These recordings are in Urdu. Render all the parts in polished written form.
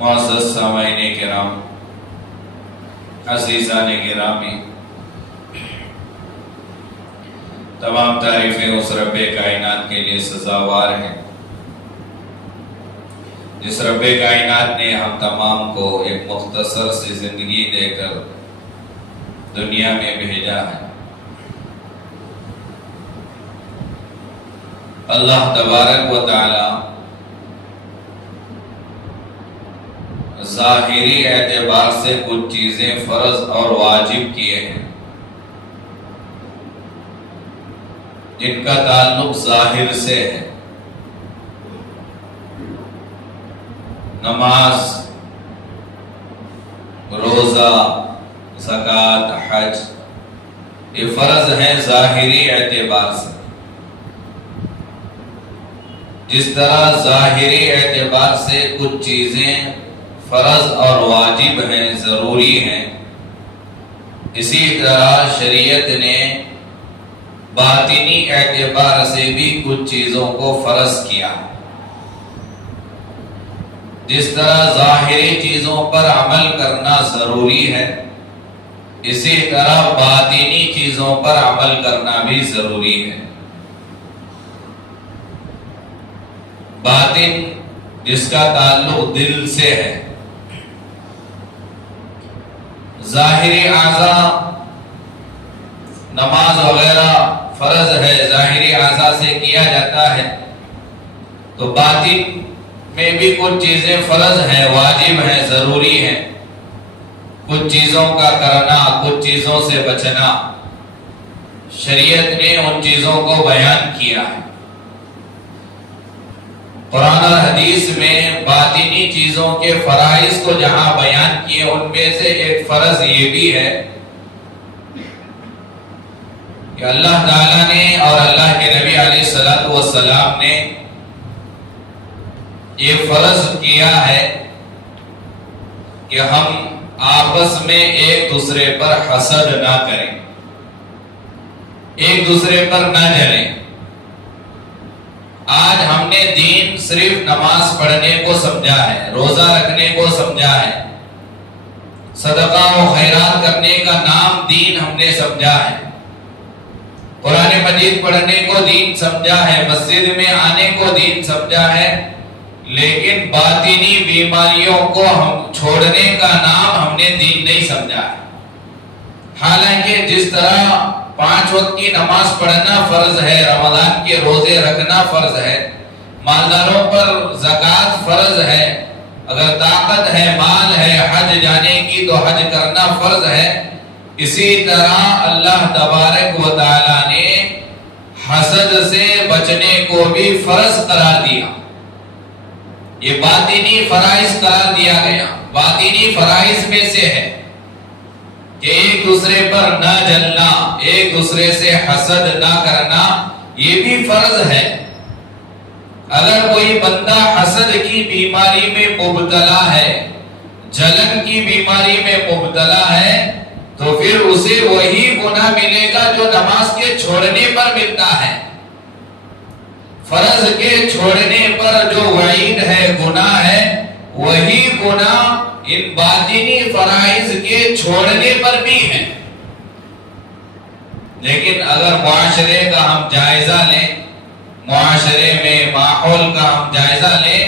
معزز سامعین کرام، عزیزان گرامی، تمام تعریفیں اس رب کائنات کے لیے سزاوار ہیں جس رب کائنات نے ہم تمام کو ایک مختصر سی زندگی دے کر دنیا میں بھیجا ہے۔ اللہ تبارک و تعالی ظاہری اعتبار سے کچھ چیزیں فرض اور واجب کیے ہیں جن کا تعلق ظاہر سے ہے۔ نماز، روزہ، زکوٰۃ، حج، یہ فرض ہیں ظاہری اعتبار سے۔ جس طرح ظاہری اعتبار سے کچھ چیزیں فرض اور واجب ہیں، ضروری ہیں، اسی طرح شریعت نے باطنی اعتبار سے بھی کچھ چیزوں کو فرض کیا۔ جس طرح ظاہری چیزوں پر عمل کرنا ضروری ہے، اسی طرح باطنی چیزوں پر عمل کرنا بھی ضروری ہے۔ باطن جس کا تعلق دل سے ہے، ظاہری اعضاء نماز وغیرہ فرض ہے، ظاہری اعضاء سے کیا جاتا ہے، تو باطن میں بھی کچھ چیزیں فرض ہیں، واجب ہیں، ضروری ہیں۔ کچھ چیزوں کا کرنا، کچھ چیزوں سے بچنا، شریعت نے ان چیزوں کو بیان کیا ہے۔ قرآن اور حدیث میں باطنی چیزوں کے فرائض کو جہاں بیان کیے، ان میں سے ایک فرض یہ بھی ہے کہ اللہ تعالیٰ نے اور اللہ کے نبی علیہ السلام نے یہ فرض کیا ہے کہ ہم آپس میں ایک دوسرے پر حسد نہ کریں، ایک دوسرے پر نہ جلیں۔ آج ہم نے دین صرف نماز پڑھنے کو سمجھا ہے، روزہ رکھنے کو سمجھا ہے، صدقہ و خیرات کرنے کا نام دین ہم نے سمجھا ہے، قرآن مجید پڑھنے کو دین سمجھا ہے، مسجد میں آنے کو دین سمجھا ہے، لیکن باطنی بیماریوں کو ہم چھوڑنے کا نام ہم نے دین نہیں سمجھا ہے۔ حالانکہ جس طرح 5 وقت کی نماز پڑھنا فرض ہے، رمضان کے روزے رکھنا فرض ہے، مالداروں پر زکوٰۃ فرض ہے، اگر طاقت ہے، مال ہے، حج جانے کی تو حج کرنا فرض ہے، اسی طرح اللہ تبارک و تعالی نے حسد سے بچنے کو بھی فرض قرار دیا۔ یہ باطنی فرائض قرار دیا گیا۔ باطنی فرائض میں سے ہے کہ ایک دوسرے پر نہ جلنا، ایک دوسرے سے حسد نہ کرنا، یہ بھی فرض ہے۔ اگر کوئی بندہ حسد کی بیماری میں مبتلا ہے، جلن کی بیماری میں مبتلا ہے، تو پھر اسے وہی گناہ ملے گا جو نماز کے چھوڑنے پر ملتا ہے۔ فرض کے چھوڑنے پر جو وعید ہے، گناہ ہے، وہی گناہ ان باطنی فرائض کے چھوڑنے پر بھی ہے۔ لیکن اگر معاشرے کا ہم جائزہ لیں، معاشرے میں ماحول کا ہم جائزہ لیں،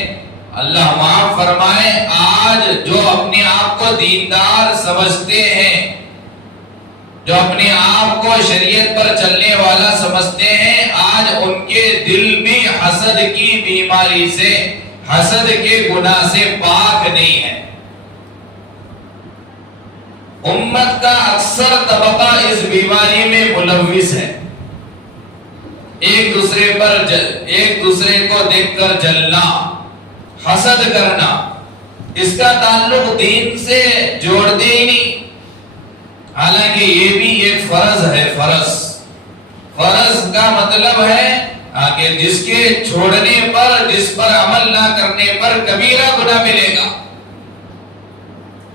اللہ معاف فرمائے، آج جو اپنے آپ کو دیندار سمجھتے ہیں، جو اپنے آپ کو شریعت پر چلنے والا سمجھتے ہیں، آج ان کے دل بھی حسد کی بیماری سے، حسد کے گناہ سے پاک نہیں ہے۔ امت کا اکثر طبقہ اس بیماری میں ملوث ہے۔ ایک دوسرے کو دیکھ کر جلنا، حسد کرنا، اس کا تعلق دین سے جوڑتے ہی نہیں۔ حالانکہ یہ بھی ایک فرض ہے۔ فرض کا مطلب ہے کہ جس کے چھوڑنے پر، جس پر عمل نہ کرنے پر کبیرہ گناہ ملے گا۔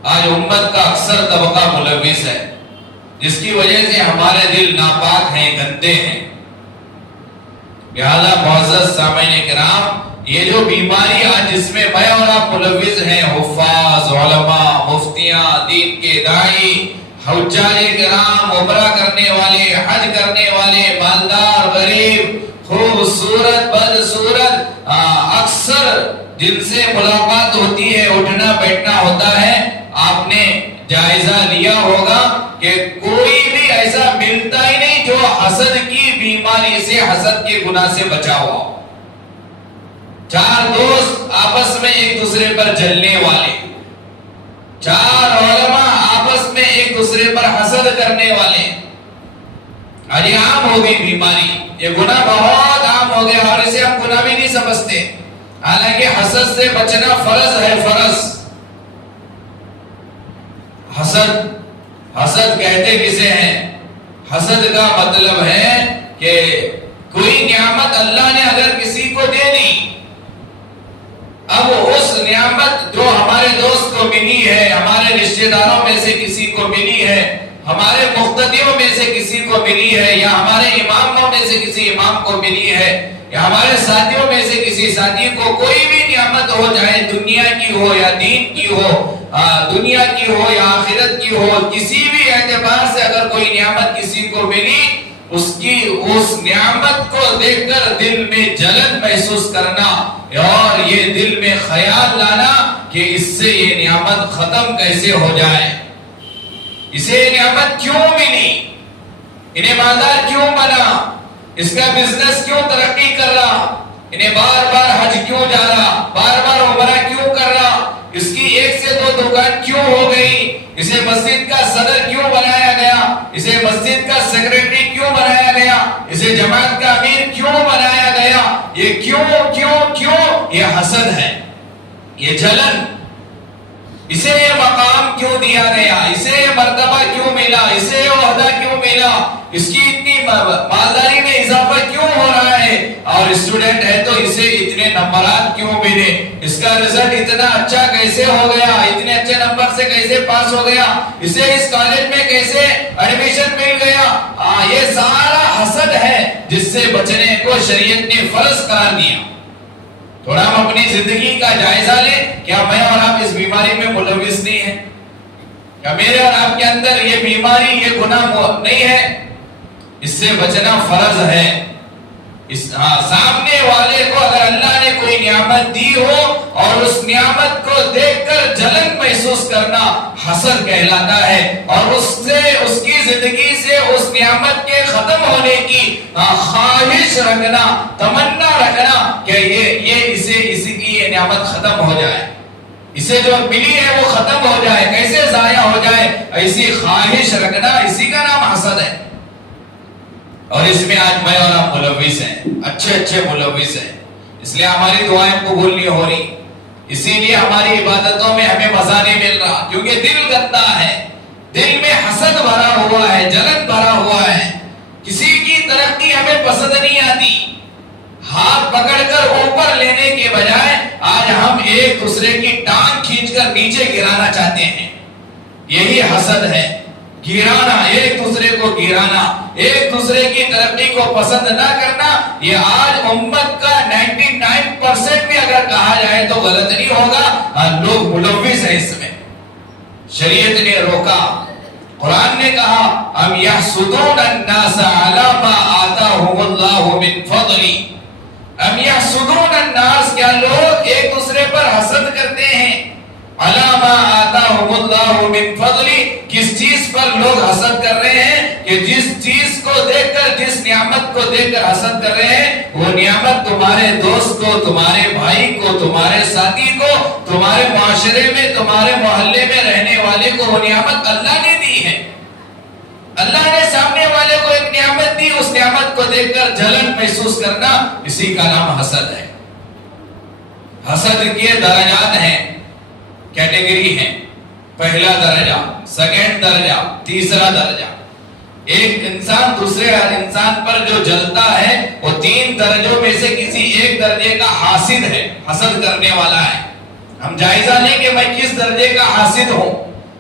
آج امت کا اکثر طبقہ ملوث ہے، جس کی وجہ سے ہمارے دل ناپاک ہیں، گندے ہیں۔ لہذا معزز سامعین کرام، یہ جو بیماری آج جس میں میں اور آپ ملوث ہیں، حفاظ، علماء، مفتیاں، دین کے داعی، حجاج کرام، عمرہ کرنے والے، حج کرنے والے، مالدار، غریب، خوبصورت، بدصورت، اکثر جن سے ملاقات ہوتی ہے، اٹھنا بیٹھنا ہوتا ہے، آپ نے جائزہ لیا ہوگا کہ کوئی بھی ایسا ملتا ہی نہیں جو حسد کی بیماری سے، حسد کے گناہ سے بچا ہوا ہو۔ چار دوست آپس میں ایک دوسرے پر جلنے والے، چار علماء آپس میں ایک دوسرے پر حسد کرنے والے، آج عام ہو گئی بیماری، یہ گناہ بہت عام ہو گیا اور اسے ہم گناہ بھی نہیں سمجھتے، حالانکہ حسد سے بچنا فرض ہے، فرض۔ حسد کہتے کسے ہیں؟ حسد کا مطلب ہے کہ کوئی نعمت اللہ نے اگر کسی کو دے دی، اب اس نعمت جو ہمارے دوست کو ملی ہے، ہمارے رشتہ داروں میں سے کسی کو ملی ہے، ہمارے مقتدیوں میں سے کسی کو ملی ہے، یا ہمارے اماموں میں سے کسی امام کو ملی ہے، یا ہمارے ساتھیوں میں سے کسی ساتھی کو کوئی بھی نعمت ہو، چاہے دنیا کی ہو یا دین کی ہو، دنیا کی ہو یا آخرت کی ہو، کسی بھی اعتبار سے اگر کوئی نعمت کسی کو ملی، اس نعمت کو دیکھ کر دل میں جلن محسوس کرنا اور یہ دل میں خیال لانا کہ اس سے یہ نعمت ختم کیسے ہو جائے، اسے یہ نعمت کیوں ملی، انہیں مالدار کیوں بنا، اس کا بزنس کیوں ترقی کر رہا، انہیں بار بار حج کیوں جا رہا، بار بار عمرہ کیوں کر رہا، اس کی ایک سے دو دکان کیوں ہو گئی، اسے مسجد کا صدر کیوں بنایا گیا، اسے مسجد کا سیکریٹری کیوں بنایا گیا، اسے جماعت کا امیر کیوں بنایا گیا، یہ کیوں کیوں کیوں، یہ حسد ہے، یہ جلن، اسے یہ مقام کیوں دیا گیا، اسے یہ مرتبہ کیوں ملا، اسے یہ عہدہ کیوں ملا، اس کی اتنی مالداری میں اضافہ کیوں ہو رہا ہے، اور اسٹوڈنٹ ہے تو اسے اتنے نمبرات کیوں ملے، اس کا رزلٹ اتنا اچھا کیسے ہو گیا، اتنے اچھے نمبر سے کیسے پاس ہو گیا، اسے اس کالج میں کیسے ایڈمیشن مل گیا، یہ سارا حسد ہے جس سے بچنے کو شریعت نے فرض قرار دیا۔ تھوڑا ہم اپنی زندگی کا جائزہ لیں، کیا میں اور آپ اس بیماری میں ملوث نہیں ہیں؟ کیا میرے اور آپ کے اندر یہ بیماری، یہ گناہ نہیں ہے؟ اس سے بچنا فرض ہے۔ سامنے والے کو اگر اللہ نے کوئی نعمت دی ہو اور اس نعمت کو دیکھ کر جلن محسوس کرنا حسد کہلاتا ہے، اور اس کی زندگی سے اس نعمت کے ختم ہونے کی خواہش رکھنا، تمنا رکھنا کہ اسی کی یہ نعمت ختم ہو جائے، اسے جو ملی ہے وہ ختم ہو جائے، کیسے ضائع ہو جائے، ایسی خواہش رکھنا، اسی کا نام حسد ہے۔ اور اس میں آج میں اور آپ ملوث ہیں، اچھے ملوث ہیں، اس لیے ہماری دعائیں قبول نہیں ہو رہی، اسی لیے ہماری عبادتوں میں ہمیں مزہ نہیں مل رہا، کیونکہ دل گندا ہے، دل میں حسد بھرا ہوا ہے، جلن بھرا ہوا ہے، کسی کی ترقی ہمیں پسند نہیں آتی، ہاتھ پکڑ کر اوپر لینے کے بجائے آج ہم ایک دوسرے کی ٹانگ کھینچ کر نیچے گرانا چاہتے ہیں، یہی حسد ہے، گرانا، ایک دوسرے کو گرانا، ایک دوسرے کی ترقی کو پسند نہ کرنا، یہ آج امت کا 99% بھی اگر کہا جائے تو غلط نہیں ہوگا، لوگ ملوث ہیں اس میں۔ شریعت نے روکا، قرآن نے کہا ام یحسدون الناس علی ما آتاہم اللہ من فضل، ام یحسدون الناس، کیا لوگ ایک دوسرے پر حسد کرتے ہیں، علی ما آتاہم اللہ من فضل، کس چیز پر لوگ حسد کر رہے ہیں کہ جس چیز کو دیکھ کر، جس نعمت کو دیکھ کر حسد کر رہے ہیں، وہ نعمت تمہارے دوست کو، تمہارے بھائی کو، تمہارے ساتھی کو، تمہارے معاشرے میں، تمہارے محلے میں رہنے والے کو وہ نعمت اللہ نے دی ہے، اللہ نے سامنے والے کو ایک نعمت دی، اس نعمت کو دیکھ کر جلن محسوس کرنا، اسی کا نام حسد ہے۔ حسد کے درجات ہیں، کیٹیگری ہیں، پہلا درجہ، سیکنڈ درجہ، تیسرا درجہ۔ ایک انسان دوسرے انسان پر جو جلتا ہے وہ 3 درجوں میں سے کسی ایک درجے کا حاسد ہے، حسد کرنے والا ہے۔ ہم جائزہ لیں کہ میں کس درجے کا حاسد ہوں،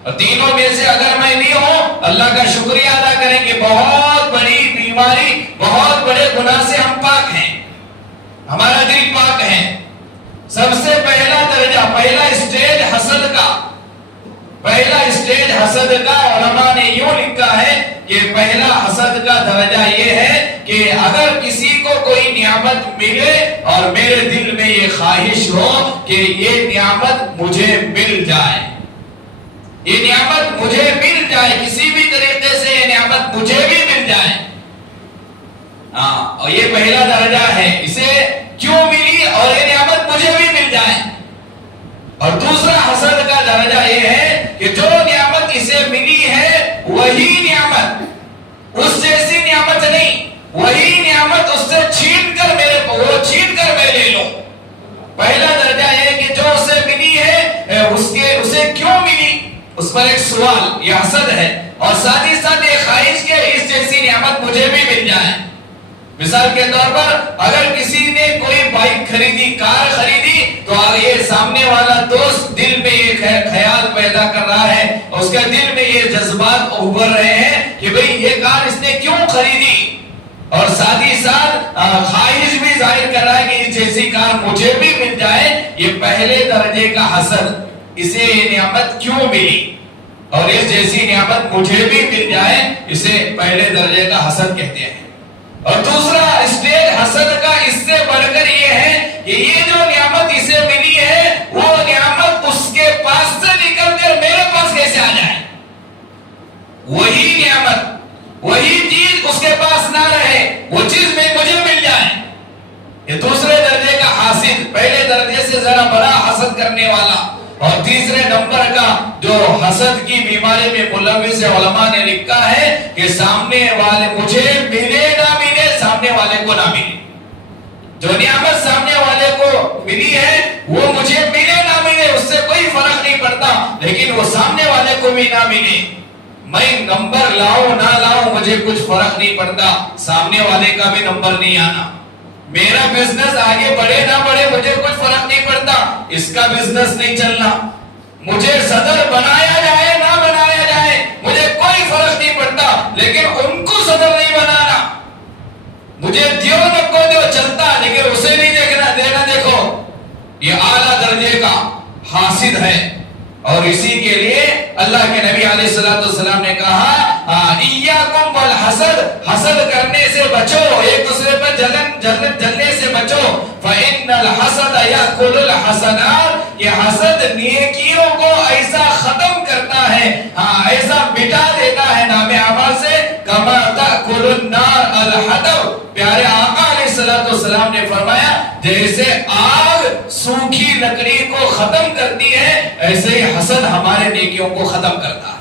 اور تینوں میں سے اگر میں نہیں ہوں، اللہ کا شکریہ ادا کریں کہ بہت بڑی بیماری، بہت بڑے گناہ سے ہم پاک ہیں، ہمارا دل پاک ہے، سب سے پہلا درجہ، پہلا اسٹیج حسد کا علماء نے یوں لکھا ہے کہ پہلا حسد کا درجہ یہ ہے کہ اگر کسی کو کوئی نعمت ملے اور میرے دل میں یہ خواہش ہو کہ یہ نعمت مجھے مل جائے، یہ نعمت مجھے مل جائے، کسی بھی طریقے سے یہ نعمت مجھے بھی مل جائے، اور یہ پہلا درجہ ہے، اسے کیوں ملی اور یہ نعمت مجھے بھی مل جائے۔ اور دوسرا حسد کا درجہ یہ ہے کہ جو نعمت اسے ملی ہے وہی نعمت، اس جیسی نعمت نہیں، وہی نعمت اس سے چھین کر میں لے لو۔ پہلا درجہ یہ کہ جو اسے ملی ہے اسے کیوں ملی، اس پر ایک سوال، یہ حسد ہے، اور ساتھ ہی ساتھ یہ خواہش کہ اس جیسی نعمت مجھے بھی مل جائے۔ مثال کے طور پر اگر کسی نے کوئی بائک خریدی، کار خریدی، تو یہ سامنے والا دوست دل میں یہ خیال پیدا کر رہا ہے، اس کے دل میں یہ جذبات ابھر رہے ہیں کہ بھئی یہ کار اس نے کیوں خریدی، اور ساتھ ہی ساتھ خواہش بھی ظاہر کر رہا ہے کہ اس جیسی کار مجھے بھی مل جائے۔ یہ پہلے درجے کا حسد، اسے یہ نعمت کیوں ملی اور اس جیسی نعمت مجھے بھی مل جائے، اسے پہلے درجے کا حسد کہتے ہیں۔ اور دوسرا اسٹیج حسد کا اس سے بڑھ کر یہ ہے کہ یہ جو نعمت اسے ملی ہے وہ نعمت اس کے پاس سے نکل کر میرے پاس کیسے آ جائے، وہی نعمت، وہی چیز اس کے پاس نہ رہے، وہ چیز میں مجھے مل جائے۔ یہ دوسرے درجے کا حاسد، پہلے درجے سے ذرا بڑا حسد کرنے والا۔ اور تیسرے نمبر کا جو حسد کی بیماری میں ملوث علماء نے لکھا ہے کہ سامنے والے مجھے ملے نہ ملے، سامنے والے کو نہ ملے، جو نعمت سامنے والے کو ملی ہے وہ مجھے ملے نہ ملے اس سے کوئی فرق نہیں پڑتا، لیکن وہ سامنے والے کو بھی نہ ملے، میں نمبر لاؤں نہ لاؤں مجھے کچھ فرق نہیں پڑتا، سامنے والے کا بھی نمبر نہیں آنا، میرا بزنس آگے بڑھے نہ بڑھے مجھے کچھ فرق نہیں پڑتا، اس کا بزنس نہیں چلنا، مجھے صدر بنایا جائے نہ بنایا جائے مجھے کوئی فرق نہیں پڑتا، لیکن ان کو صدر نہیں بنانا، مجھے دیو نہ کو دیو چلتا، لیکن اسے نہیں دینا دیکھو، یہ اعلیٰ درجے کا حاسد ہے۔ اور اسی کے لیے اللہ کے نبی علیہ السلام نے کہا ایاکم والحسد، حسد کرنے سے بچو، ایک دوسرے پر جلنے سے بچو، فإن الحسد یأکل الحسنات، یہ حسد نیکیوں کو ایسا ختم کرتا ہے، ایسا مٹا دیتا ہے نام اعمال سے، کما تأکل النار الحطب، پیارے آقا علیہ السلام نے فرمایا جیسے آگ سوکھی لکڑی کو ختم کرتی ہے ایسے ہی حسد ہمارے نیکیوں کو ختم کرتا ہے۔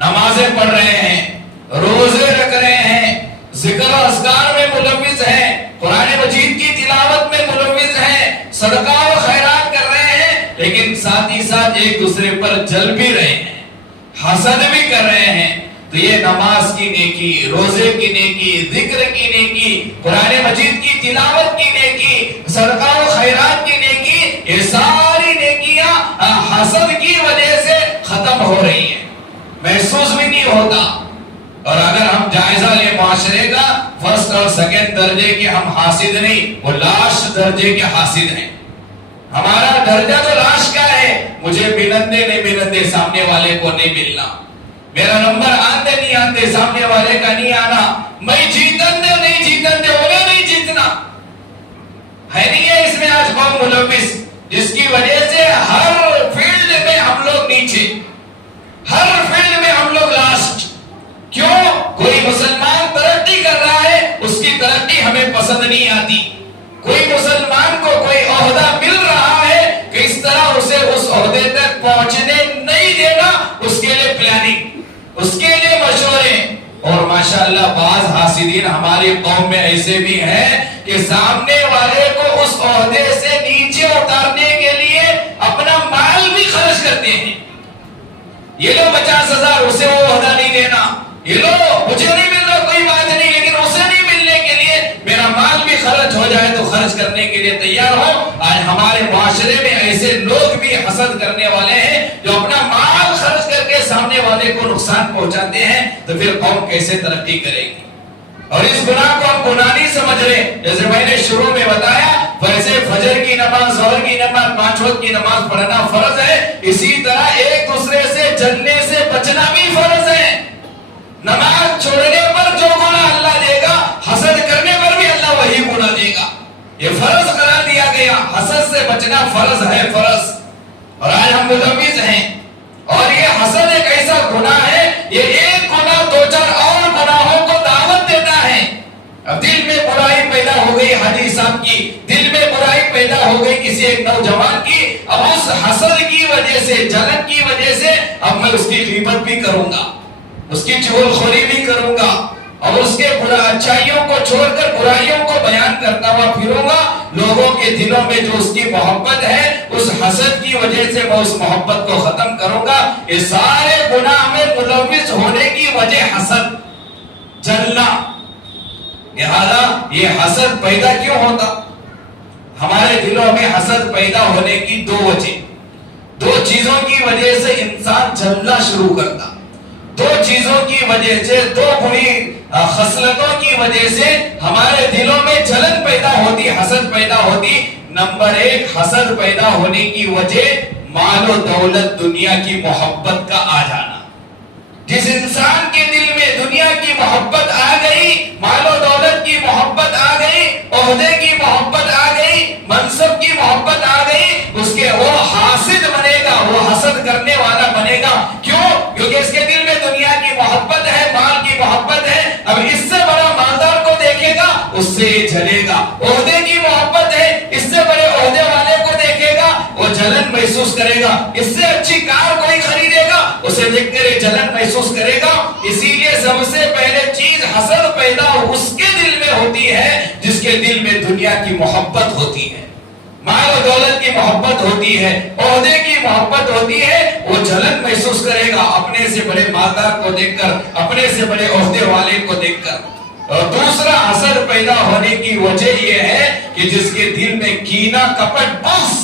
نمازیں پڑھ رہے ہیں، روزے رکھ رہے ہیں، ذکر و اذکار میں ملوث ہیں، قرآن مجید کی تلاوت میں ملوث ہیں، صدقہ و خیرات کر رہے ہیں، لیکن ساتھ ہی ساتھ ایک دوسرے پر جل بھی رہے ہیں، حسد بھی کر رہے ہیں، تو یہ نماز کی نیکی، روزے کی نیکی، ذکر کی نیکی، قرآن مجید کی تلاوت کی نیکی، صدقہ و خیرات کی نیکی، یہ ساری نیکیاں حسد کی وجہ سے ختم ہو رہی ہیں، محسوس بھی نہیں ہوتا۔ اور اگر ہم جائزہ لیں معاشرے کا، فرسٹ اور سیکنڈ درجے کے ہم حاسد نہیں، وہ لاسٹ درجے کے حاسد ہیں۔ ہمارا درجہ تو لاسٹ کا ہے، مجھے ملندے نہیں ملندے سامنے والے کو نہیں ملنا، میرا نمبر آتے نہیں آتے سامنے والے کا نہیں آنا، میں جیتن دے نہیں جیتن دے انہیں نہیں جیتنا ہے، نہیں ہے اس میں آج قوم ملوث، جس کی وجہ سے ہر فیلڈ میں ہم لوگ نیچے، ہر فیلڈ میں ہم لوگ لاسٹ۔ کیوں؟ کوئی مسلمان ترقی کر رہا ہے، اس کی ترقی ہمیں پسند نہیں آتی، کوئی مسلمان کو کوئی عہدہ مل رہا ہے کس طرح اسے اس عہدے تک پہنچنے نہیں دینا، اس کے لیے پلاننگ، اس کے لیے مشورے۔ اور ماشاءاللہ بعض حاسدین ہماری قوم میں ایسے بھی ہیں کہ سامنے والے کو اس عہدے سے نیچے اتارنے کے لیے اپنا مال بھی خرچ کرتے ہیں، یہ لو 50,000 اسے وہ عہدہ نہیں دینا، یہ لو مجھے نہیں مل رہا کوئی بات نہیں، لیکن اسے نہیں ملنے کے لیے میرا مال بھی خرچ ہو جائے تو خرچ کرنے کے لیے تیار ہو۔ آج ہمارے معاشرے میں ایسے لوگ بھی حسد کرنے والے ہیں جو اپنا مال خرچ کر کے سامنے والے کو نقصان پہنچاتے ہیں، تو پھر قوم کیسے ترقی کرے گی؟ اور اس گناہ کو ہم گناہ نہیں سمجھ رہے. جیسے میں نے شروع میں بتایا ویسے فجر کی نماز، ظہر کی نماز، 5 وقت کی نماز پڑھنا فرض ہے، اسی طرح ایک دوسرے سے جلنے سے بچنا بھی فرض ہے. نماز چھوڑنے پر جو گناہ اللہ دے گا، حسد کرنے پر بھی اللہ وہی گناہ دے گا. یہ فرض قرار دیا گیا. حسد سے بچنا فرض ہے، فرض. اور آج ہم ملوث ہیں. اور یہ حسد ایک ایسا گناہ ہے، یہ ایک گناہ 2-4 اور گناہوں کو دعوت دیتا ہے. اب دل میں برائی پیدا ہو گئی حاجی صاحب کی، دل میں برائی پیدا ہو گئی کسی ایک نوجوان کی، اب اس حسد کی وجہ سے، جلن کی وجہ سے اب میں اس کی غیبت بھی کروں گا، اس کی چغل خوری بھی کروں گا، اور اس کے اچھائیوں کو چھوڑ کر برائیوں کو بیان کرتا ہوا پھروں گا. لوگوں کے دلوں میں جو اس کی محبت ہے، اس حسد کی وجہ سے میں اس محبت کو ختم کروں گا. یہ سارے گناہ میں ملوث ہونے کی وجہ حسد، جلنا. لہذا یہ حسد پیدا کیوں ہوتا؟ ہمارے دلوں میں حسد پیدا ہونے کی 2 وجہ، 2 چیزوں کی وجہ سے انسان جلنا شروع کرتا. 2 چیزوں کی وجہ سے، 2 بری خصلتوں کی وجہ سے ہمارے دلوں میں جلن پیدا ہوتی، حسد پیدا ہوتی. نمبر 1، حسد پیدا ہونے کی وجہ مال و دولت، دنیا کی محبت کا آ جانا. جس انسان کے دل میں دنیا کی محبت آ گئی، مال و دولت کی محبت آ گئی، عہدے کی محبت آ گئی، منصب کی محبت آ گئی، اس کے وہ حاسد بنے گا، وہ حسد کرنے والا بنے گا. کیوں؟ کیونکہ اس کے دل میں دنیا کی محبت ہے، مال کی محبت ہے. اب اس سے بڑا مالدار کو دیکھے گا، اس سے یہ جلے گا. عہدے کی محبت ہے، اس سے بڑے عہدے والے کو دیکھے گا، وہ جلن محسوس کرے گا. اس سے اچھی کار کوئی خریدے گا، اسے دیکھ کر یہ جلن محسوس کرے گا. اسی لیے سب سے پہلے چیز حسد پیدا اس کے دل میں ہوتی ہے جس کے دل میں دنیا کی محبت ہوتی ہے، مال و دولت کی محبت ہوتی ہے، عہدے کی محبت ہوتی ہے. وہ جلن محسوس کرے گا اپنے سے بڑے مالدار کو دیکھ کر، اپنے سے بڑے عہدے والے کو دیکھ کر. اور دوسرا حسد پیدا ہونے کی وجہ یہ ہے کہ جس کے دل میں کینہ، کپٹ، بغض،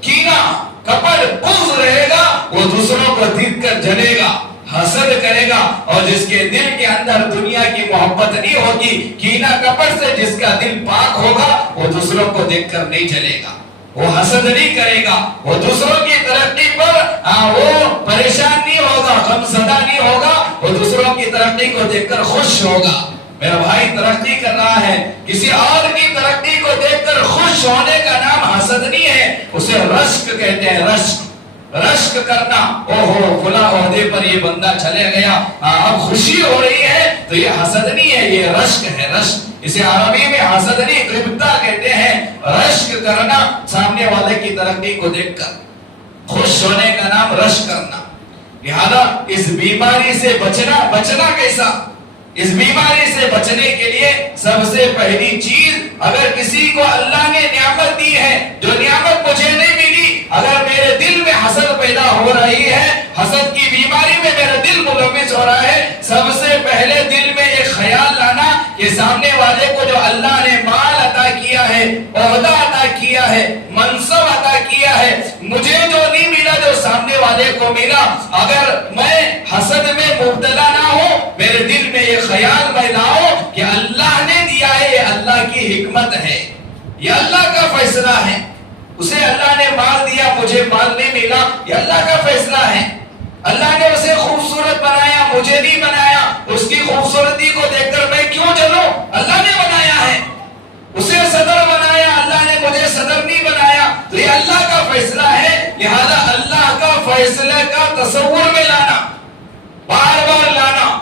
کینہ، کپٹ، بغض رہے گا، وہ دوسروں کو دیکھ کر جلے گا، حسد کرے گا. اور جس کے دل کے اندر دنیا کی محبت نہیں ہوگی، کینہ کپٹ سے جس کا دل پاک ہوگا، وہ دوسروں کو دیکھ کر نہیں جلے گا، وہ حسد نہیں کرے گا، وہ دوسروں کی ترقی پر وہ پریشان نہیں ہوگا، غم زدہ نہیں ہوگا، وہ دوسروں کی ترقی کو دیکھ کر خوش ہوگا. میرا بھائی ترقی کر رہا ہے، کسی اور کی ترقی کو دیکھ کر خوش ہونے کا نام حسد نہیں ہے، اسے رشک کہتے ہیں. رشک، رشک کرنا. اوہو فلاں عہدے پر یہ بندہ چلے گیا، اب خوشی ہو رہی ہے، تو یہ حسد نہیں ہے، یہ رشک ہے. رشک، اسے عربی میں حسد نہیں، غبطہ کہتے ہیں. رشک کرنا، سامنے والے کی ترقی کو دیکھ کر خوش ہونے کا نام رشک کرنا. لہذا اس بیماری سے بچنا کیسا؟ اس بیماری سے بچنے کے لیے سب سے پہلی چیز، اگر کسی کو اللہ نے نعمت دی ہے، جو نعمت مجھے نہیں ملی، اگر میرے دل میں حسد پیدا ہو رہی ہے، حسد کی بیماری میں میرا دل ملوث ہو رہا ہے، سب سے پہلے دل میں ایک خیال لانا کہ سامنے والے کو جو اللہ نے مال عطا کیا ہے، عہدہ عطا کیا ہے، منصب عطا کیا ہے، مجھے جو نہیں ملا جو سامنے والے کو ملا، اگر میں حسد میں مبتلا نہ ہوں، میرے دل میں یہ خیال میں لاؤں کہ اللہ نے دیا ہے، یہ اللہ کی حکمت ہے، یہ اللہ کا فیصلہ ہے. اسے اللہ نے مال دیا، مجھے مال نہیں ملا، یہ اللہ کا فیصلہ ہے. اللہ نے اسے خوبصورت بنایا، مجھے نہیں بنایا، اس کی خوبصورتی کو دیکھ کر میں کیوں جلوں؟ اللہ نے بنایا ہے. اسے صدر بنایا، اللہ نے مجھے صدر نہیں بنایا، تو یہ اللہ کا فیصلہ ہے. لہذا اللہ کا فیصلے کا تصور میں لانا، بار بار لانا.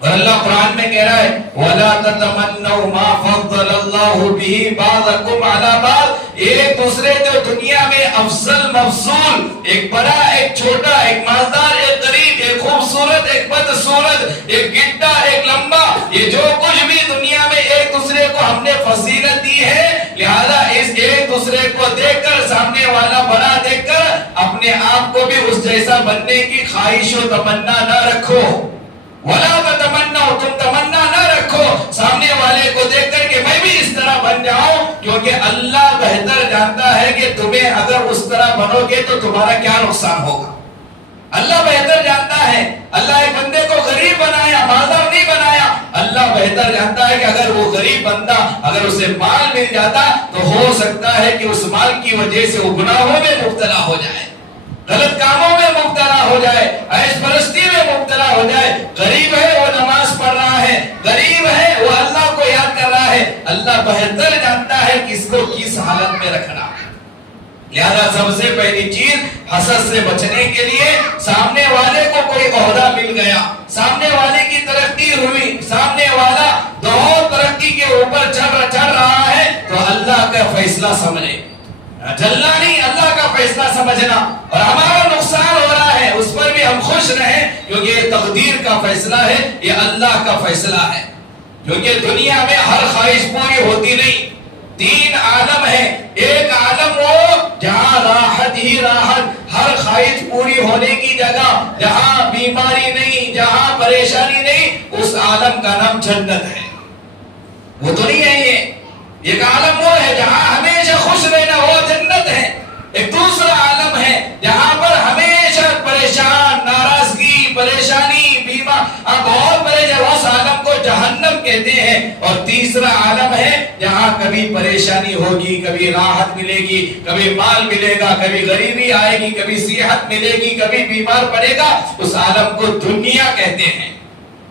اور اللہ قرآن میں کہہ رہا ہے وَلَا تَتَمَنَّوْا مَا فَضَّلَ اللَّهُ بِهِ بَعْضَكُمْ عَلَى بَعْضٍ. ایک دوسرے جو دنیا میں افضل مفضول، ایک بڑا ایک چھوٹا، ایک مالدار ایک غریب، ایک خوبصورت ایک بدصورت، ایک گڈا ایک لمبا، یہ جو کچھ بھی دنیا میں ایک دوسرے کو ہم نے فضیلت دی ہے، لہذا اس ایک دوسرے کو دیکھ کر، سامنے والا بڑا دیکھ کر اپنے آپ کو بھی اس جیسا بننے کی خواہش و تمنا نہ رکھو. وَلَا تَتَمَنَّوْا، تم تمنا نہ رکھو سامنے والے کو دیکھ کر کہ میں بھی اس طرح بن جاؤں، کیونکہ اللہ بہتر جانتا ہے کہ تمہیں اگر اس طرح بنو گے تو تمہارا کیا نقصان ہوگا. اللہ بہتر جانتا ہے. اللہ ایک بندے کو غریب بنایا، مالدار نہیں بنایا. اللہ بہتر جانتا ہے کہ اگر وہ غریب بندہ اگر اسے مال مل جاتا تو ہو سکتا ہے کہ اس مال کی وجہ سے وہ گناہوں میں مبتلا ہو جائے، غلط کاموں میں مبتلا ہو جائے، عیش پرستی میں مبتلا ہو جائے. غریب ہے وہ نماز پڑھ رہا ہے، غریب ہے وہ اللہ کو یاد کر رہا ہے. اللہ بہتر جانتا ہے کہ اس کو کس حالت میں رکھنا ہے. لہذا سب سے پہلی چیز حسد سے بچنے کے لیے سامنے والے کو کوئی عہدہ مل گیا، سامنے والے کی ترقی ہوئی، سامنے والا بہت ترقی کے اوپر چڑھ رہا ہے تو اللہ کا فیصلہ سمجھے، جلنا نہیں، اللہ کا فیصلہ سمجھنا. اور ہمارا نقصان ہو رہا ہے اس پر بھی ہم خوش رہیں کیونکہ یہ تقدیر کا فیصلہ ہے، یہ اللہ کا فیصلہ ہے. کیونکہ دنیا میں ہر خواہش پوری ہوتی نہیں. 3 عالم ہے. ایک عالم وہ جہاں راحت ہی راحت، ہر خواہش پوری ہونے کی جگہ، جہاں بیماری نہیں، جہاں پریشانی نہیں، اس عالم کا نام جنت ہے. وہ تو نہیں ہے یہ. ایک عالم وہ ہے جہاں ہمیشہ خوش رہنا، وہ جنت ہے. ایک دوسرا عالم ہے جہاں پر ہمیشہ پریشان، ناراضگی، پریشانی، بیمار، بہت پریشان، اس عالم کو جہنم کہتے ہیں. اور تیسرا عالم ہے جہاں کبھی پریشانی ہوگی، کبھی راحت ملے گی، کبھی مال ملے گا، کبھی غریبی آئے گی، کبھی صحت ملے گی، کبھی بیمار پڑے گا. اس عالم کو دنیا کہتے ہیں.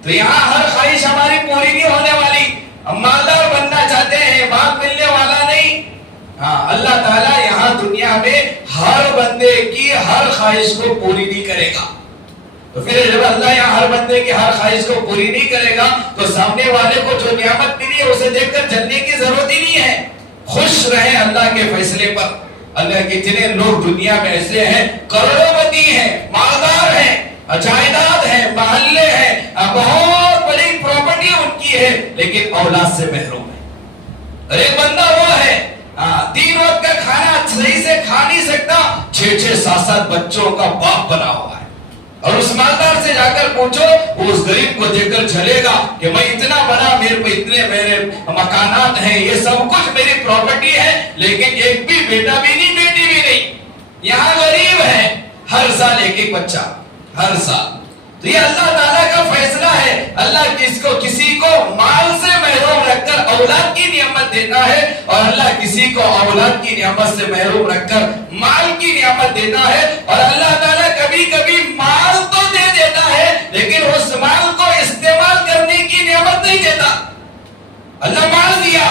تو یہاں ہر خواہش ہماری پوری نہیں ہونے والی. ہم مالدار بننا چاہتے ہیں، مال ملنے والا نہیں. ہاں، اللہ تعالیٰ یہاں دنیا میں ہر بندے کی ہر خواہش کو پوری نہیں کرے گا. تو پھر جب اللہ یہاں ہر بندے کی ہر خواہش کو پوری نہیں کرے گا تو سامنے والے کو جو نعمت ملی ہے اسے دیکھ کر جلنے کی ضرورت ہی نہیں ہے. خوش رہیں اللہ کے فیصلے پر. اللہ کے جتنے لوگ دنیا میں ایسے ہیں، کروڑوں پتی ہیں، مالدار ہیں، جائیداد ہے، محلے ہیں، بہت بڑی پراپرٹی ان کی ہے، لیکن اولاد سے محروم ہے. اور ایک بندہ وہ ہے 3 وقت کا کھانا صحیح سے کھا نہیں سکتا، 6 7 بچوں کا باپ بنا ہوا ہے. اور اس مالدار سے جا کر پوچھو، وہ اس غریب کو دیکھ کر چلے گا کہ میں اتنا بڑا، میرے پہ اتنے میرے مکانات ہیں، یہ سب کچھ میری پراپرٹی ہے، لیکن ایک بھی بیٹا بھی نہیں، بیٹی بھی نہیں. یہاں غریب ہے، ہر سال ایک بچہ، ہر سال. تو یہ اللہ تعالیٰ کا فیصلہ ہے. اللہ کسی کو مال سے محروم رکھ کر اولاد کی نعمت دیتا ہے، اور اللہ کسی کو اولاد کی نعمت سے محروم رکھ کر مال کی نعمت دیتا ہے. اور اللہ تعالیٰ کبھی کبھی مال تو دے دیتا ہے لیکن اس مال کو استعمال کرنے کی نعمت نہیں دیتا. اللہ مال دیا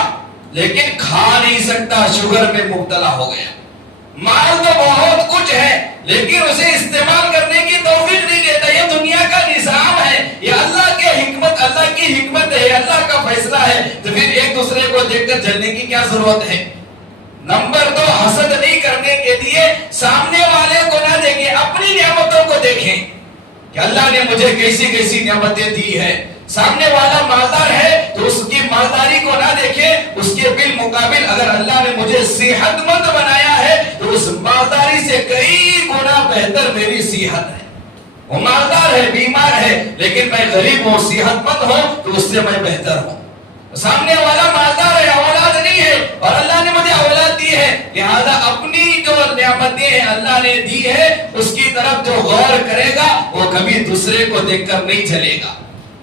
لیکن کھا نہیں سکتا، شوگر میں مبتلا ہو گیا. مال تو بہت کچھ ہے لیکن اسے استعمال کرنے کی توفیق نہیں دیتا. یہ دنیا کا نظام ہے، یہ اللہ کی حکمت ہے، اللہ کا فیصلہ ہے. تو پھر ایک دوسرے کو دیکھ کر جلنے کی کیا ضرورت ہے؟ نمبر 2، حسد نہیں کرنے کے لیے سامنے والے کو نہ دیکھیں، اپنی نعمتوں کو دیکھیں کہ اللہ نے مجھے کیسی کیسی نعمتیں دی ہے. سامنے والا مالدار ہے تو اس کی مالداری کو نہ دیکھیں، اس کے بالمقابل اگر اللہ نے مجھے صحت مند بنایا ہے تو اس مالداری سے کئی گنا بہتر میری صحت ہے. وہ مالدار ہے، بیمار ہے، لیکن میں غریب ہوں، صحت مند ہوں تو اس سے میں بہتر ہوں. سامنے والا مالدار ہے، اولاد نہیں ہے، اور اللہ نے مجھے اولاد دی ہے، لہذا اپنی جو نعمتیں اللہ نے دی ہے اس کی طرف جو غور کرے گا وہ کبھی دوسرے کو دیکھ کر نہیں چلے گا.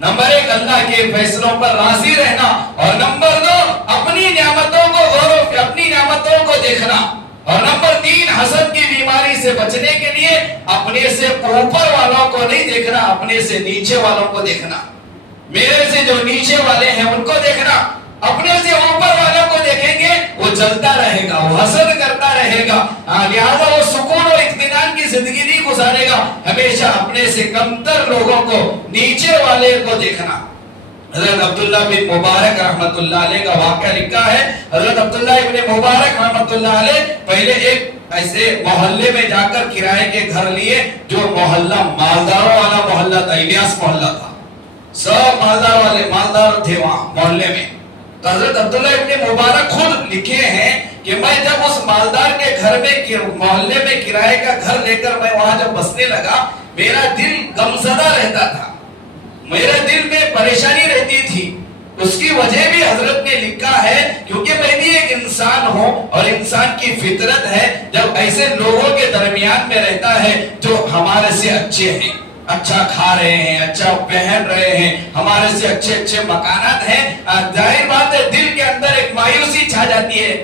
نمبر 1، اللہ کے فیصلوں پر راضی رہنا، اور نمبر 2، اپنی نعمتوں کو غور، اپنی نعمتوں کو دیکھنا، اور نمبر 3، حسد کی بیماری سے بچنے کے لیے اپنے سے اوپر والوں کو نہیں دیکھنا، اپنے سے نیچے والوں کو دیکھنا. میرے سے جو نیچے والے ہیں ان کو دیکھنا، اپنے سے اوپر والوں کو دیکھیں گے وہ جلتا رہے گا، وہ حسد کرتا رہے گا، لہذا وہ سکون اور اطمینان کی زندگی نہیں گزارے گا. ہمیشہ اپنے سے کمتر لوگوں کو، نیچے والے کو دیکھنا. حضرت عبداللہ بن مبارک رحمت اللہ علیہ کا واقعہ لکھا ہے. حضرت عبداللہ ابن مبارک رحمت اللہ علیہ پہلے ایک ایسے محلے میں جا کر کرائے کے گھر لیے جو محلہ مالداروں والا محلہ تھا، الیاس محلہ تھا، سب مالدار والے مالدار تھے وہاں محلے میں. تو حضرت عبداللہ ابن مبارک خود لکھے ہیں کہ میں جب اس مالدار کے گھر میں، محلے میں کرائے کا گھر لے کر میں وہاں جب بسنے لگا، میرا دل غمزدہ رہتا تھا، میرے دل میں پریشانی رہتی تھی. اس کی وجہ بھی حضرت نے لکھا ہے کیونکہ میں بھی ایک انسان ہوں اور انسان کی فطرت ہے جب ایسے لوگوں کے درمیان میں رہتا ہے جو ہمارے سے اچھے ہیں، اچھا کھا رہے ہیں، اچھا پہن رہے ہیں، ہمارے سے اچھے اچھے مکانات ہیں، ظاہر بات ہے دل کے اندر ایک مایوسی چھا جاتی ہے۔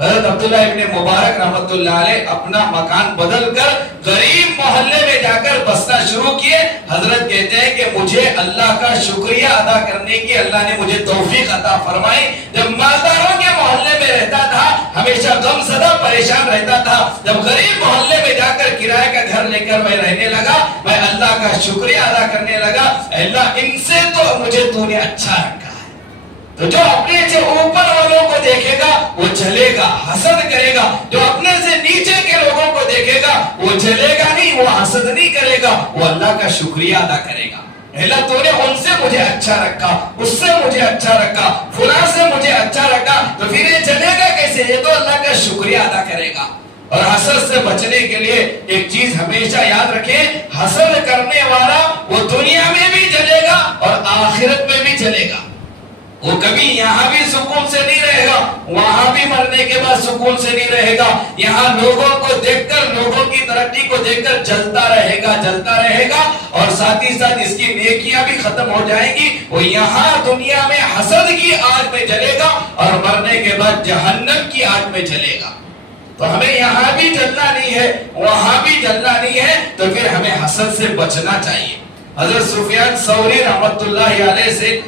حضرت عبداللہ ابن مبارک رحمت اللہ علیہ اپنا مکان بدل کر غریب محلے میں جا کر بسنا شروع کیے۔ حضرت کہتے ہیں کہ مجھے اللہ کا شکریہ ادا کرنے کی اللہ نے مجھے توفیق عطا فرمائی۔ جب مالداروں کے محلے میں رہتا تھا ہمیشہ غم زدہ پریشان رہتا تھا، جب غریب محلے میں جا کر کرایہ کا گھر لے کر میں رہنے لگا، میں اللہ کا شکریہ ادا کرنے لگا، اللہ ان سے تو مجھے تو نے اچھا رکھا۔ تو جو اپنے سے اوپر والوں کو دیکھے گا وہ جلے گا، حسد کرے گا، جو اپنے سے نیچے کے لوگوں کو دیکھے گا وہ جلے گا نہیں، وہ حسد نہیں کرے گا، وہ اللہ کا شکریہ ادا کرے گا۔ اللہ تو نے ان سے مجھے اچھا رکھا، اس سے مجھے اچھا رکھا، فلاں سے مجھے اچھا رکھا، تو پھر یہ جلے گا کیسے؟ یہ تو اللہ کا شکریہ ادا کرے گا۔ اور حسد سے بچنے کے لیے ایک چیز ہمیشہ یاد رکھیں، حسد کرنے والا وہ دنیا میں بھی جلے گا اور آخرت میں بھی جلے گا۔ وہ کبھی یہاں بھی سکون سے نہیں رہے گا، وہاں بھی مرنے کے بعد سکون سے نہیں رہے گا، یہاں لوگوں کو دیکھ کر، لوگوں کی ترقی کو دیکھ کر جلتا رہے گا اور ساتھ ہی ساتھ اس کی نیکیاں بھی ختم ہو جائیں گی۔ وہ یہاں دنیا میں حسد کی آگ میں جلے گا اور مرنے کے بعد جہنم کی آگ میں جلے گا۔ تو ہمیں یہاں بھی جلنا نہیں ہے، وہاں بھی جلنا نہیں ہے، تو پھر ہمیں حسد سے بچنا چاہیے۔ حضرت سفیان ثوری رحمت اللہ علیہ سے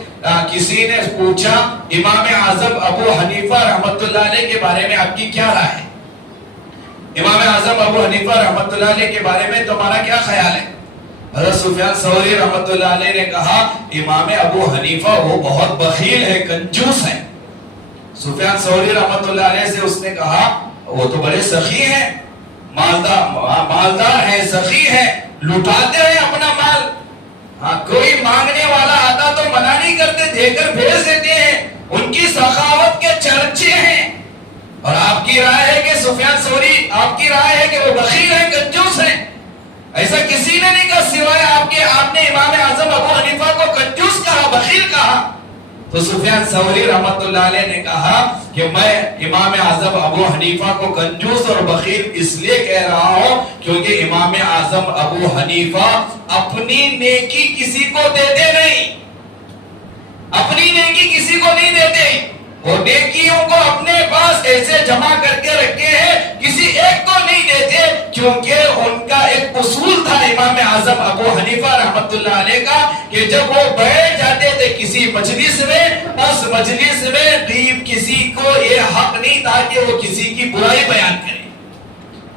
کسی نے پوچھا امام اعظم ابو حنیفہ رحمت اللہ علیہ کے بارے میں آپ کی کیا رائے ہے؟ امام اعظم ابو حنیفہ رحمت اللہ علیہ کے بارے میں تمہارا کیا خیال ہے؟ حضرت سفیان ثوری رحمت اللہ علیہ نے کہا امام ابو حنیفہ وہ بہت بخیل ہے، کنجوس ہے۔ سفیان ثوری رحمت اللہ علیہ سے اس نے کہا وہ تو بڑے سخی ہیں، مالدار ہیں، سخی ہیں، لٹاتے ہیں اپنا مال، کوئی مانگنے والا آتا تو منع نہیں کرتے، دے کر بھیج دیتے ہیں، ان کی سخاوت کے چرچے ہیں۔ اور آپ کی رائے ہے کہ سفیان ثوری، آپ کی رائے ہے کہ وہ بخیل ہیں، کنجوس ہیں؟ ایسا کسی نے نہیں کہا سوائے آپ نے امام اعظم ابو حنیفہ کو کنجوس کہا، بخیل کہا۔ تو سفیان ثوری رحمت اللہ علیہ نے کہا کہ میں امام اعظم ابو حنیفہ کو کنجوس اور بخیل اس لیے کہہ رہا ہوں کیونکہ امام اعظم ابو حنیفہ اپنی نیکی کسی کو دیتے نہیں، اپنی نیکی کسی کو نہیں دیتے، وہ نیکیوں کو اپنے پاس ایسے جمع کر کے رکھے ہیں، کسی ایک کو نہیں دیتے، کیونکہ ان کا ایک اصول تھا امام اعظم ابو حنیفہ رحمت اللہ علیہ کا کہ جب وہ بیٹھ جاتے تھے کسی مجلس میں، اس مجلس میں کسی کو یہ حق نہیں تھا کہ وہ کسی کی برائی بیان کرے،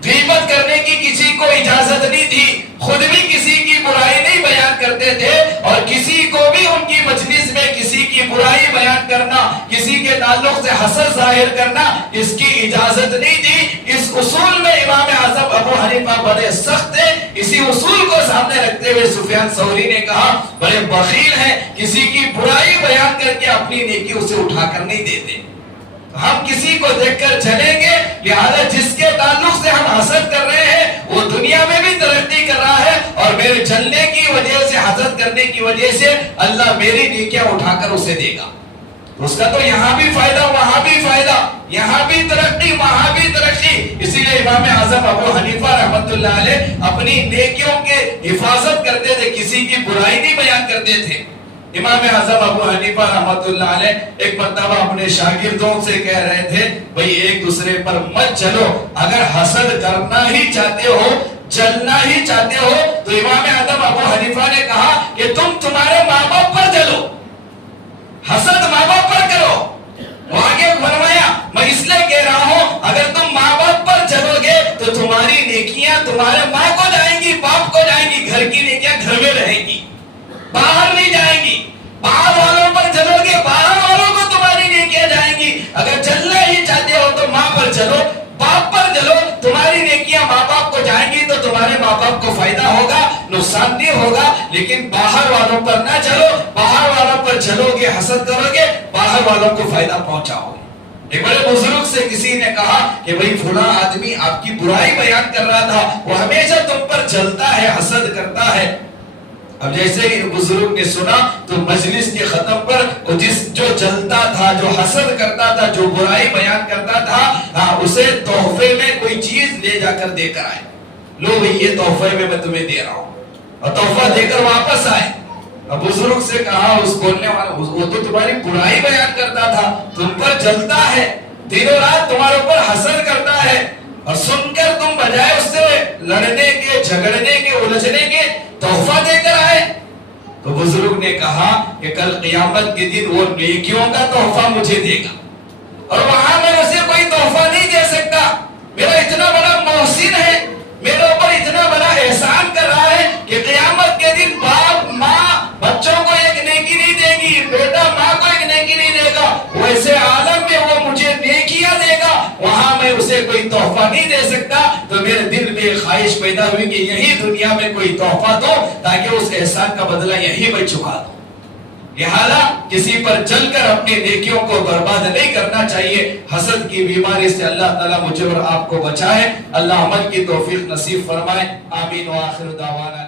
غیبت کرنے کی کسی کو اجازت نہیں تھی، خود بھی کسی کی برائی نہیں بیان کرتے تھے، اور کسی کو بھی ان کی مجلس میں کسی کی برائی بیان کرنا، کسی کے تعلق سے حسد ظاہر کرنا، اس کی اجازت نہیں تھی۔ اس اصول میں امام اعظم ابو حنیفہ بڑے سخت تھے، اسی اصول کو سامنے رکھتے ہوئے سفیان ثوری نے کہا بڑے بخیل ہیں، کسی کی برائی بیان کر کے اپنی نیکی اسے اٹھا کر نہیں دیتے۔ ہم کسی کو دیکھ کر چلیں گے، لہذا جس کے تعلق سے ہم حسد کر رہے ہیں وہ دنیا میں بھی ترقی کر رہا ہے، اور میرے جلنے کی وجہ سے، حسد کرنے کی وجہ سے اللہ میری نیکیاں اٹھا کر اسے دے گا، اس کا تو یہاں بھی فائدہ، وہاں بھی فائدہ، یہاں بھی ترقی، وہاں بھی ترقی۔ اسی لیے امام اعظم ابو حنیفہ رحمت اللہ علیہ اپنی نیکیوں کے حفاظت کرتے تھے، کسی کی برائی نہیں بیان کرتے تھے۔ امام اعظم ابو حنیفہ رحمت اللہ علیہ ایک مرتبہ اپنے شاگردوں سے کہہ رہے تھے بھئی ایک دوسرے پر مت چلو، اگر حسد کرنا ہی چاہتے ہو، جلنا ہی چاہتے ہو، تو امام اعظم ابو حنیفہ نے کہا کہ تم تمہارے ماں باپ پر جلو، حسد ماں باپ پر کرو۔ وہ آگے فرمایا میں اس لیے کہہ رہا ہوں اگر تم ماں باپ پر چلو گے تو تمہاری نیکیاں تمہارے ماں کو جائیں گی، باپ کو جائیں گی، گھر کی نیکیاں گھر میں رہیں گی، باہر نہیں جائیں گی۔ باہر والوں پر چلو گے، باہر والوں کو تمہاری نیکیاں جائیں گی۔ اگر چلنا ہی چاہتے ہو تو ماں پر چلو، باپ پر چلو، تمہاری نیکیاں ماں باپ کو جائیں گی تو تمہارے ماں باپ کو فائدہ ہوگا، نقصان نہیں ہوگا۔ لیکن باہر والوں پر نہ چلو، باہر والوں پر چلو گے، حسد کرو گے، باہر والوں کو فائدہ پہنچاؤ گے۔ ایک بڑے بزرگ سے کسی نے کہا کہ بھئی فلاں آدمی آپ کی برائی بیان کر رہا تھا، وہ ہمیشہ تم پر جلتا ہے، حسد کرتا ہے۔ اب جیسے ان بزرگ نے سنا تو مجلس کے ختم پر جو جلتا تھا، جو حسد کرتا تھا، جو برائی بیان کرتا تھا، اسے تحفے میں کوئی چیز لے جا کر دے کر آئے. لو بھئی یہ تحفے میں تمہیں دے رہا ہوں، اور تحفہ دے کر واپس آئے. اب بزرگ سے کہا اس بولنے والا، وہ تو تمہاری برائی بیان کرتا تھا، تم پر جلتا ہے، دنوں رات تمہارے اوپر حسد کرتا ہے، اور سن کر تم بجائے اس سے لڑنے کے، جھگڑنے کے، الجھنے کے تحفہ دے کر آئے. تو بزرگ نے کہا کہ کل قیامت کے دن وہ نیکیوں کا تحفہ مجھے دے گا، اور وہاں میں اسے کوئی تحفہ نہیں دے سکتا. میرا اتنا بڑا محسن ہے، میرے اوپر اتنا بڑا احسان کر رہا ہے کہ قیامت کے دن باپ ماں بچوں کو ایک نیکی نہیں دے گی، بیٹا ماں کو ایک نیکی نہیں دے گا، ویسے عالم میں وہ مجھے نیکیاں دے گا، وہاں میں اسے کوئی تحفہ نہیں دے سکتا. تو میرے دل میں خواہش پیدا ہوئی کہ یہی دنیا میں کوئی تحفہ دو تاکہ اس احسان کا بدلہ یہی میں چکا دوں. لہذا کسی پر چل کر اپنی نیکیوں کو برباد نہیں کرنا چاہیے. حسد کی بیماری سے اللہ تعالیٰ مجھے اور آپ کو بچائے. اللہ عمل کی توفیق نصیب فرمائے. آمین. وآخر دعوانا